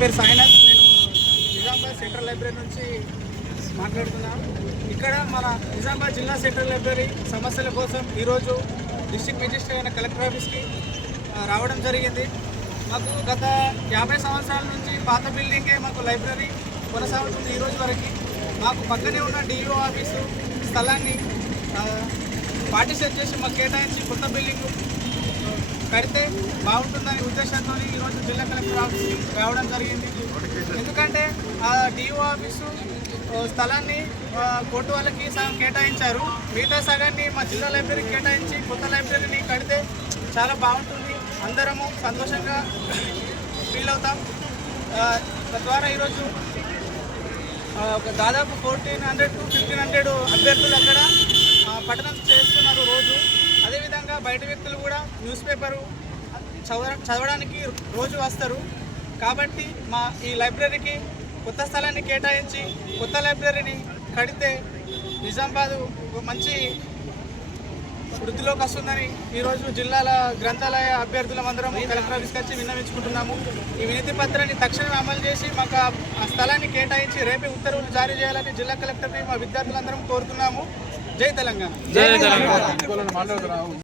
పేరు సాయినాథ్. నేను Nizamabad central library నుంచి మాట్లాడుతున్నాను. ఇక్కడ మన నిజామాబాద్ జిల్లా సెంట్రల్ లైబ్రరీ సమస్యల కోసం ఈరోజు డిస్ట్రిక్ట్ మెజిస్ట్రేట్ అయిన కలెక్టర్ ఆఫీస్కి రావడం జరిగింది. మాకు గత 50 సంవత్సరాల నుంచి పాత బిల్డింగే మాకు లైబ్రరీ కొనసాగుతుంది. ఈరోజు వరకు మాకు పక్కనే ఉన్న డిఓ ఆఫీసు స్థలాన్ని పార్టిషన్ చేసి మాకు కేటాయించి కొత్త బిల్డింగ్ కడితే బాగుంటుందనే ఉద్దేశంతో ఈరోజు జిల్లా కలెక్టర్ ఆఫీస్కి రావడం జరిగింది. ఎందుకంటే ఆ డిఓ ఆఫీసు స్థలాన్ని కోర్టు వాళ్ళకి సగం కేటాయించారు, మిగతా సగాన్ని మా జిల్లా లైబ్రరీకి కేటాయించి కొత్త లైబ్రరీని కడితే చాలా బాగుంటుంది, అందరము సంతోషంగా ఫీల్ అవుతాం. తద్వారా ఈరోజు దాదాపు 1400 to 1500 అభ్యర్థులు అక్కడ పఠనం చేస్తున్నారు రోజు. అదేవిధంగా బయట వ్యక్తులు కూడా న్యూస్ పేపరు చదవడానికి రోజు వస్తారు. కాబట్టి మా ఈ లైబ్రరీకి కొత్త స్థలాన్ని కేటాయించి కొత్త లైబ్రరీని కడితే నిజామాబాద్ మంచి వృద్ధిలోకి వస్తుందని ఈరోజు జిల్లాల గ్రంథాలయ అభ్యర్థులందరం కలెక్టర్ ఆఫీస్కి వచ్చి విన్నవించుకుంటున్నాము. ఈ వినతి పత్రాన్ని తక్షణమే అమలు చేసి మాకు ఆ స్థలాన్ని కేటాయించి రేపే ఉత్తర్వులు జారీ చేయాలని జిల్లా కలెక్టర్ని మా విద్యార్థులందరం కోరుతున్నాము. జై తెలంగాణ.